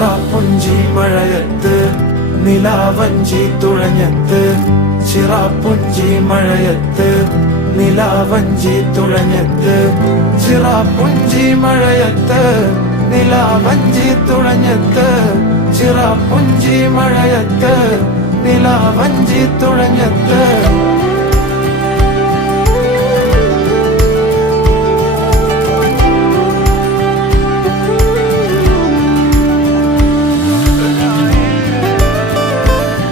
ചിറാപ്പുഞ്ചി മഴയത്ത് നിലാവഞ്ചി തുഴഞ്ഞത്ത്, ചിറാപ്പുഞ്ചി മഴയത്ത് നിലാവഞ്ചി തുഴഞ്ഞത്ത്, ചിറാപ്പുഞ്ചി മഴയത്ത് നിലാവഞ്ചി തുഴഞ്ഞത്ത്, ചിറാപ്പുഞ്ചി മഴയത്ത് നിലാവഞ്ചി തുഴഞ്ഞത്ത്.